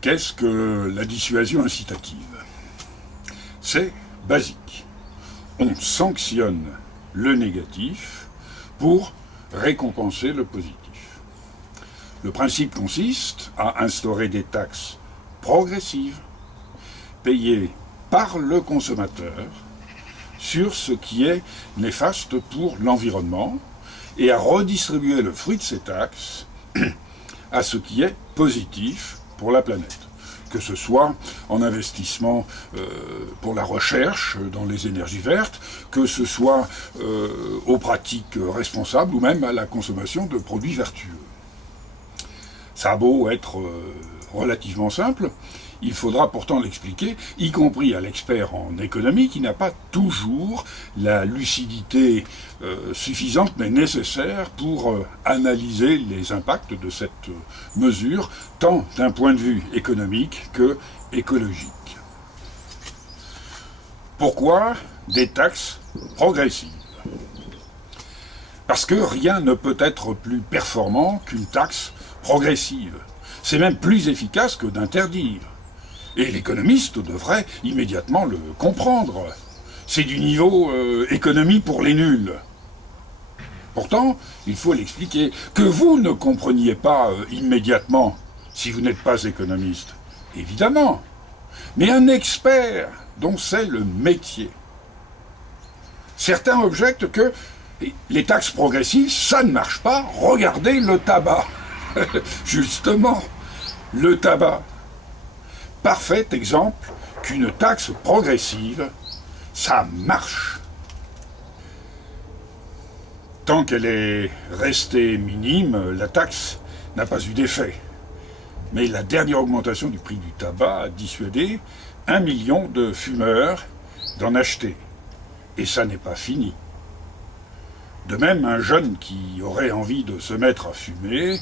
Qu'est-ce que la dissuasion incitative? C'est basique. On sanctionne le négatif pour récompenser le positif. Le principe consiste à instaurer des taxes progressives, payées par le consommateur, sur ce qui est néfaste pour l'environnement et à redistribuer le fruit de ces taxes à ce qui est positif pour la planète. Que ce soit en investissement pour la recherche dans les énergies vertes, que ce soit aux pratiques responsables ou même à la consommation de produits vertueux. Ça a beau être relativement simple, il faudra pourtant l'expliquer, y compris à l'expert en économie qui n'a pas toujours la lucidité suffisante mais nécessaire pour analyser les impacts de cette mesure, tant d'un point de vue économique que écologique. Pourquoi des taxes progressives? Parce que rien ne peut être plus performant qu'une taxe progressive. C'est même plus efficace que d'interdire. Et l'économiste devrait immédiatement le comprendre. C'est du niveau économie pour les nuls. Pourtant, il faut l'expliquer. Que vous ne compreniez pas immédiatement si vous n'êtes pas économiste, évidemment. Mais un expert dont c'est le métier. Certains objectent que les taxes progressives, ça ne marche pas. Regardez le tabac. Justement, le tabac. Parfait exemple qu'une taxe progressive, ça marche. Tant qu'elle est restée minime, la taxe n'a pas eu d'effet. Mais la dernière augmentation du prix du tabac a dissuadé 1 million de fumeurs d'en acheter. Et ça n'est pas fini. De même, un jeune qui aurait envie de se mettre à fumer,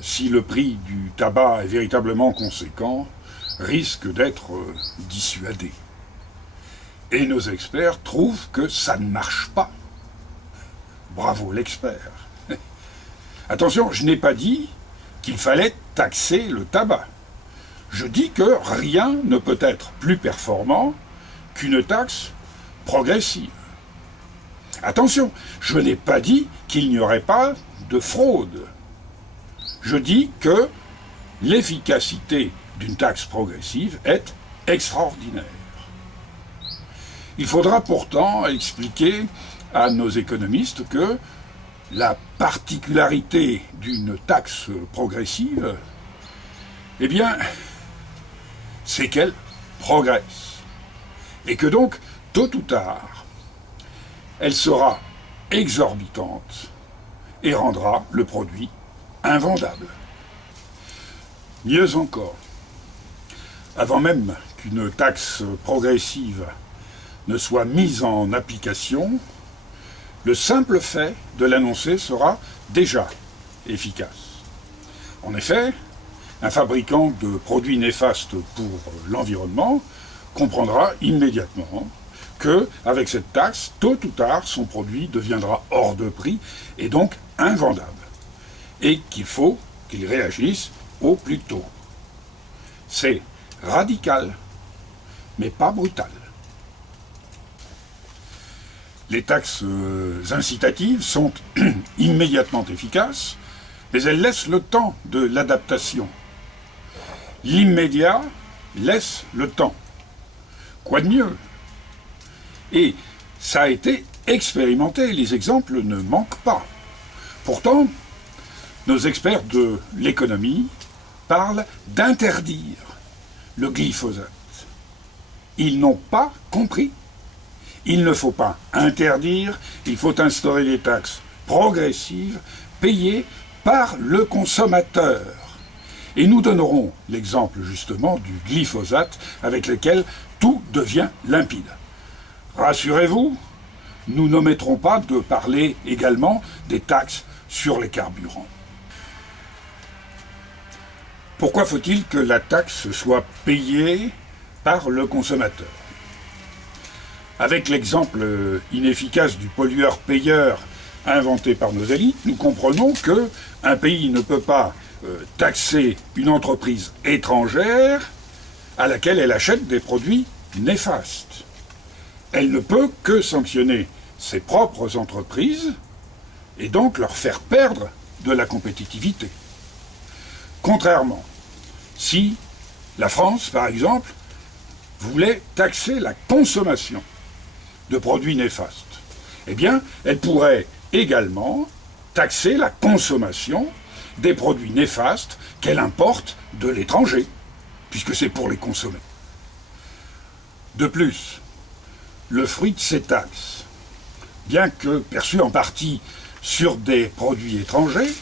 si le prix du tabac est véritablement conséquent, risque d'être dissuadé. Et nos experts trouvent que ça ne marche pas. Bravo l'expert. Attention, je n'ai pas dit qu'il fallait taxer le tabac. Je dis que rien ne peut être plus performant qu'une taxe progressive. Attention, je n'ai pas dit qu'il n'y aurait pas de fraude. Je dis que l'efficacité d'une taxe progressive est extraordinaire. Il faudra pourtant expliquer à nos économistes que la particularité d'une taxe progressive, eh bien, c'est qu'elle progresse. Et que donc, tôt ou tard, elle sera exorbitante et rendra le produit invendable. Mieux encore, avant même qu'une taxe progressive ne soit mise en application, le simple fait de l'annoncer sera déjà efficace. En effet, un fabricant de produits néfastes pour l'environnement comprendra immédiatement que, avec cette taxe, tôt ou tard, son produit deviendra hors de prix et donc invendable. Et qu'il faut qu'il réagisse au plus tôt. C'est radical, mais pas brutal. Les taxes incitatives sont immédiatement efficaces, mais elles laissent le temps de l'adaptation. L'immédiat laisse le temps. Quoi de mieux? Et ça a été expérimenté, les exemples ne manquent pas. Pourtant, nos experts de l'économie parlent d'interdire le glyphosate. Ils n'ont pas compris. Il ne faut pas interdire, il faut instaurer des taxes progressives payées par le consommateur. Et nous donnerons l'exemple justement du glyphosate avec lequel tout devient limpide. Rassurez-vous, nous n'omettrons pas de parler également des taxes sur les carburants. Pourquoi faut-il que la taxe soit payée par le consommateur? Avec l'exemple inefficace du pollueur-payeur inventé par nos élites, nous comprenons qu'un pays ne peut pas taxer une entreprise étrangère à laquelle elle achète des produits néfastes. Elle ne peut que sanctionner ses propres entreprises et donc leur faire perdre de la compétitivité. Contrairement, si la France, par exemple, voulait taxer la consommation de produits néfastes, eh bien, elle pourrait également taxer la consommation des produits néfastes qu'elle importe de l'étranger, puisque c'est pour les consommer. De plus, le fruit de ces taxes, bien que perçu en partie sur des produits étrangers,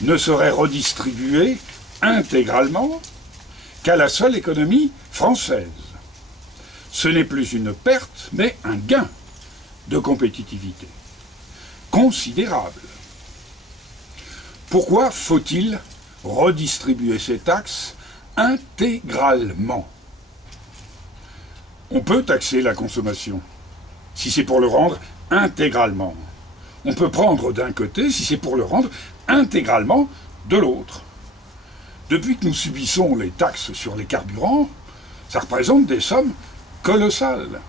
ne serait redistribué intégralement qu'à la seule économie française. Ce n'est plus une perte, mais un gain de compétitivité considérable. Pourquoi faut-il redistribuer ces taxes intégralement? On peut taxer la consommation, si c'est pour le rendre intégralement. On peut prendre d'un côté, si c'est pour le rendre intégralement de l'autre. Depuis que nous subissons les taxes sur les carburants, ça représente des sommes colossales.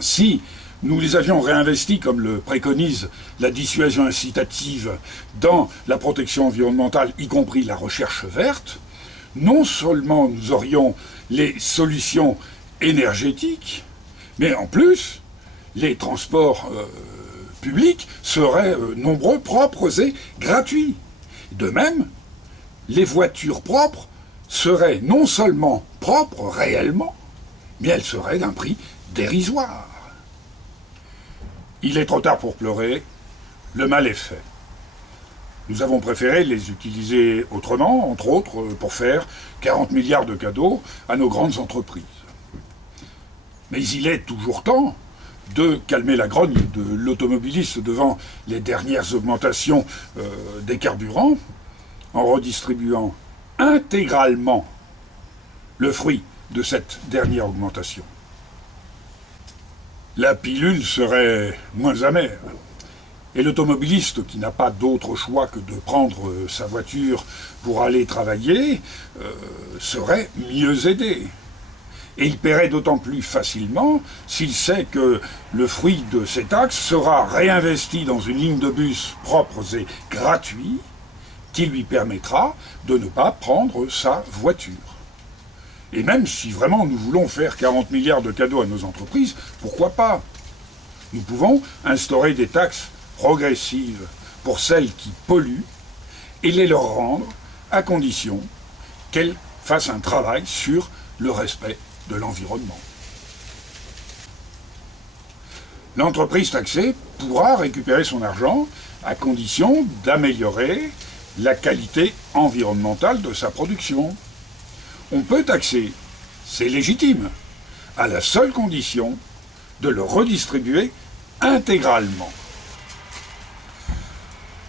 Si nous les avions réinvestis, comme le préconise la dissuasion incitative, dans la protection environnementale, y compris la recherche verte, non seulement nous aurions les solutions énergétiques, mais en plus, les transports publics seraient nombreux, propres et gratuits. De même, les voitures propres seraient non seulement propres réellement, mais elles seraient d'un prix dérisoire. Il est trop tard pour pleurer, le mal est fait. Nous avons préféré les utiliser autrement, entre autres pour faire 40 milliards de cadeaux à nos grandes entreprises. Mais il est toujours temps de calmer la grogne de l'automobiliste devant les dernières augmentations des carburants, en redistribuant intégralement le fruit de cette dernière augmentation. La pilule serait moins amère, et l'automobiliste qui n'a pas d'autre choix que de prendre sa voiture pour aller travailler serait mieux aidé. Et il paierait d'autant plus facilement s'il sait que le fruit de ces taxes sera réinvesti dans une ligne de bus propre et gratuite qui lui permettra de ne pas prendre sa voiture. Et même si vraiment nous voulons faire 40 milliards de cadeaux à nos entreprises, pourquoi pas? Nous pouvons instaurer des taxes progressives pour celles qui polluent et les leur rendre à condition qu'elles fassent un travail sur le respect de l'environnement. L'entreprise taxée pourra récupérer son argent à condition d'améliorer la qualité environnementale de sa production. On peut taxer, c'est légitime, à la seule condition de le redistribuer intégralement.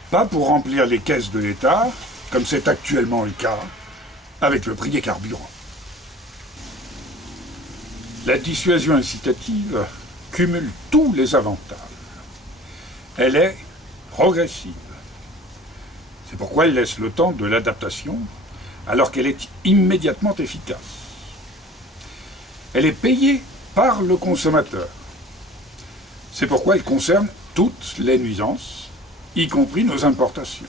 Pas pour remplir les caisses de l'État, comme c'est actuellement le cas, avec le prix des carburants. La dissuasion incitative cumule tous les avantages. Elle est progressive. C'est pourquoi elle laisse le temps de l'adaptation, alors qu'elle est immédiatement efficace. Elle est payée par le consommateur. C'est pourquoi elle concerne toutes les nuisances, y compris nos importations.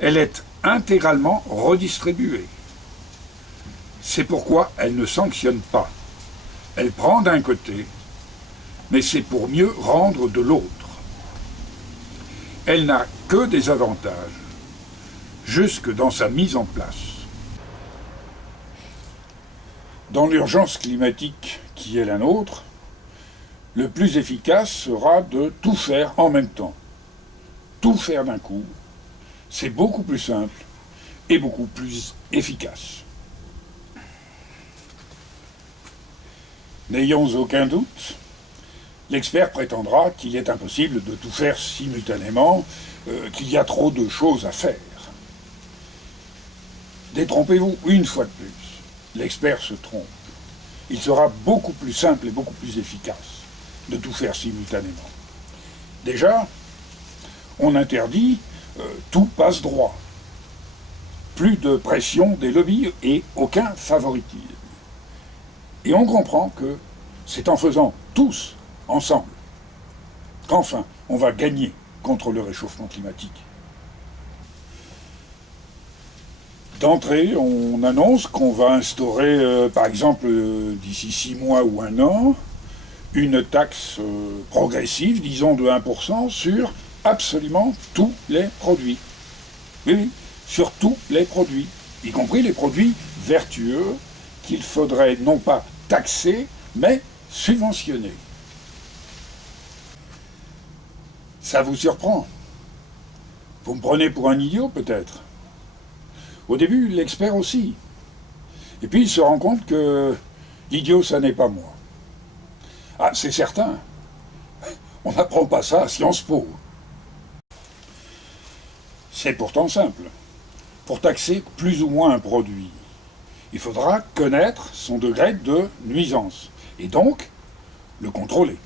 Elle est intégralement redistribuée. C'est pourquoi elle ne sanctionne pas. Elle prend d'un côté, mais c'est pour mieux rendre de l'autre. Elle n'a que des avantages, jusque dans sa mise en place. Dans l'urgence climatique qui est la nôtre, le plus efficace sera de tout faire en même temps. Tout faire d'un coup, c'est beaucoup plus simple et beaucoup plus efficace. N'ayons aucun doute, l'expert prétendra qu'il est impossible de tout faire simultanément, qu'il y a trop de choses à faire. Détrompez-vous une fois de plus. L'expert se trompe. Il sera beaucoup plus simple et beaucoup plus efficace de tout faire simultanément. Déjà, on interdit tout passe-droit. plus de pression des lobbies et aucun favoritisme. Et on comprend que c'est en faisant tous ensemble qu'enfin on va gagner contre le réchauffement climatique. D'entrée, on annonce qu'on va instaurer, par exemple, d'ici 6 mois ou 1 an, une taxe progressive, disons de 1%, sur absolument tous les produits. Oui, oui, sur tous les produits, y compris les produits vertueux qu'il faudrait non pas taxer, mais subventionner. Ça vous surprend? Vous me prenez pour un idiot, peut-être? Au début, l'expert aussi. Et puis il se rend compte que l'idiot, ça n'est pas moi. Ah, c'est certain. On n'apprend pas ça à Sciences Po. C'est pourtant simple. Pour taxer plus ou moins un produit, il faudra connaître son degré de nuisance, et donc le contrôler.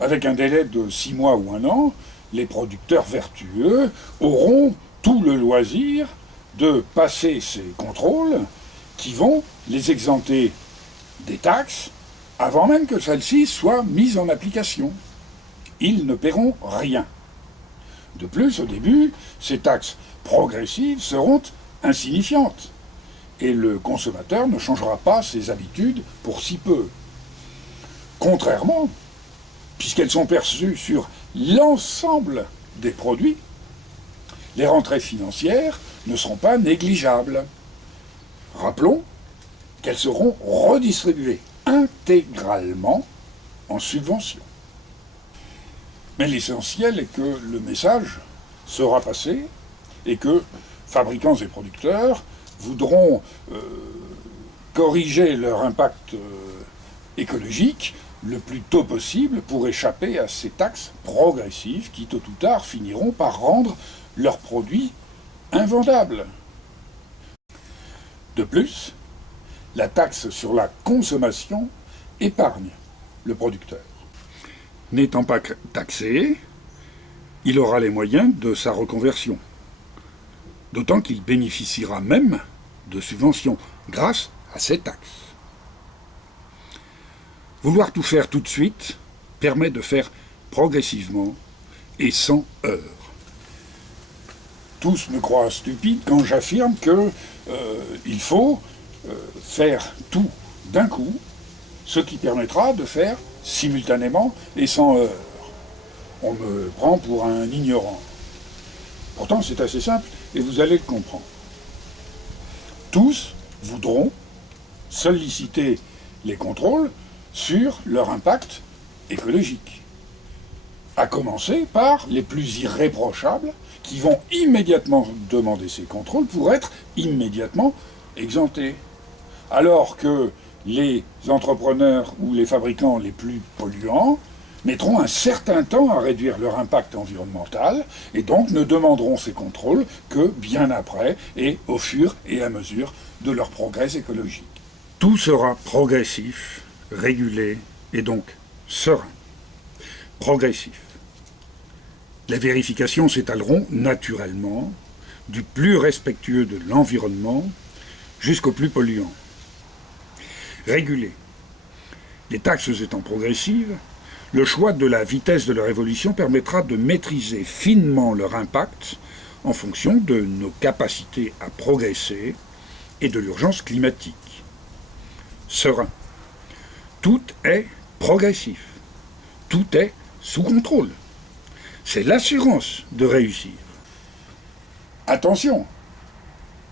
Avec un délai de 6 mois ou 1 an, les producteurs vertueux auront tout le loisir de passer ces contrôles qui vont les exempter des taxes avant même que celles-ci soient mises en application. Ils ne paieront rien. De plus, au début, ces taxes progressives seront insignifiantes et le consommateur ne changera pas ses habitudes pour si peu. Contrairement, puisqu'elles sont perçues sur l'ensemble des produits, les rentrées financières ne seront pas négligeables. Rappelons qu'elles seront redistribuées intégralement en subventions. Mais l'essentiel est que le message sera passé et que fabricants et producteurs voudront corriger leur impact écologique le plus tôt possible pour échapper à ces taxes progressives qui, tôt ou tard, finiront par rendre leurs produits invendables. De plus, la taxe sur la consommation épargne le producteur. N'étant pas taxé, il aura les moyens de sa reconversion. D'autant qu'il bénéficiera même de subventions grâce à ces taxes. Vouloir tout faire tout de suite permet de faire progressivement et sans heurts. Tous me croient stupide quand j'affirme qu'il faut faire tout d'un coup, ce qui permettra de faire simultanément et sans heurts. On me prend pour un ignorant. Pourtant, c'est assez simple et vous allez le comprendre. Tous voudront solliciter les contrôles sur leur impact écologique. À commencer par les plus irréprochables qui vont immédiatement demander ces contrôles pour être immédiatement exemptés. Alors que les entrepreneurs ou les fabricants les plus polluants mettront un certain temps à réduire leur impact environnemental et donc ne demanderont ces contrôles que bien après et au fur et à mesure de leur progrès écologique. Tout sera progressif, régulé et donc serein. Progressif. Les vérifications s'étaleront naturellement du plus respectueux de l'environnement jusqu'au plus polluant. Régulé. Les taxes étant progressives, le choix de la vitesse de leur évolution permettra de maîtriser finement leur impact en fonction de nos capacités à progresser et de l'urgence climatique. Serein. Tout est progressif. Tout est sous contrôle. C'est l'assurance de réussir. Attention,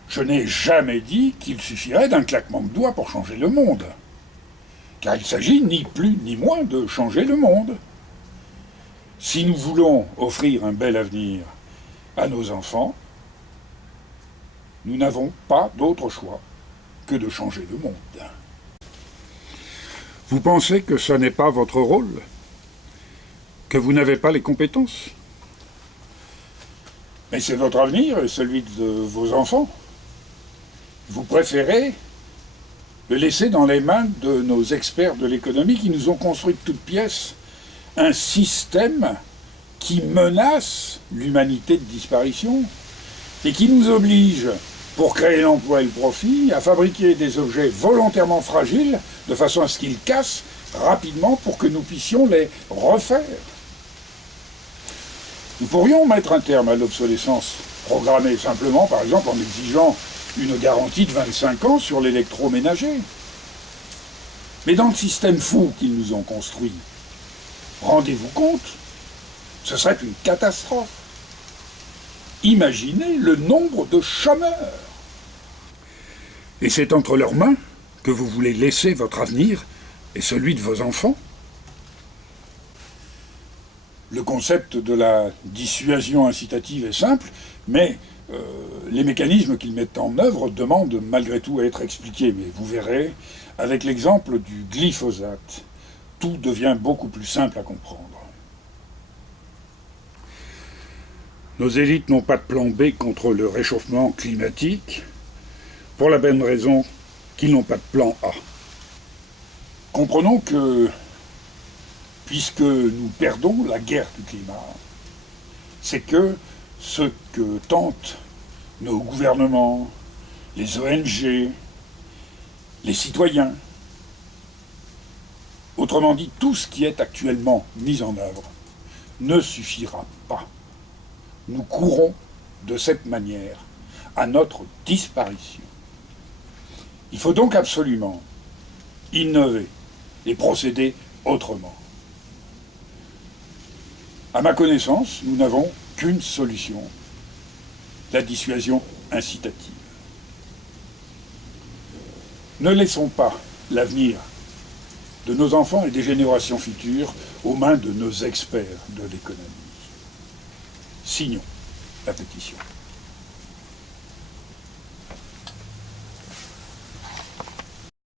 je n'ai jamais dit qu'il suffirait d'un claquement de doigts pour changer le monde. Car il s'agit ni plus ni moins de changer le monde. Si nous voulons offrir un bel avenir à nos enfants, nous n'avons pas d'autre choix que de changer le monde. Vous pensez que ce n'est pas votre rôle? Que vous n'avez pas les compétences? Mais c'est votre avenir et celui de vos enfants. Vous préférez le laisser dans les mains de nos experts de l'économie qui nous ont construit de toutes pièces un système qui menace l'humanité de disparition et qui nous oblige, pour créer l'emploi et le profit, à fabriquer des objets volontairement fragiles de façon à ce qu'ils cassent rapidement pour que nous puissions les refaire. Nous pourrions mettre un terme à l'obsolescence programmée simplement, par exemple, en exigeant une garantie de 25 ans sur l'électroménager. Mais dans le système fou qu'ils nous ont construit, rendez-vous compte, ce serait une catastrophe. Imaginez le nombre de chômeurs. Et c'est entre leurs mains que vous voulez laisser votre avenir et celui de vos enfants? Le concept de la dissuasion incitative est simple, mais les mécanismes qu'ils mettent en œuvre demandent malgré tout à être expliqués. Mais vous verrez, avec l'exemple du glyphosate, tout devient beaucoup plus simple à comprendre. Nos élites n'ont pas de plan B contre le réchauffement climatique, pour la bonne raison qu'ils n'ont pas de plan A. Comprenons que, puisque nous perdons la guerre du climat, c'est que ce que tentent nos gouvernements, les ONG, les citoyens, autrement dit tout ce qui est actuellement mis en œuvre, ne suffira pas. Nous courons de cette manière à notre disparition. Il faut donc absolument innover et procéder autrement. À ma connaissance, nous n'avons qu'une solution, la dissuasion incitative. Ne laissons pas l'avenir de nos enfants et des générations futures aux mains de nos experts de l'économie. Signons la pétition.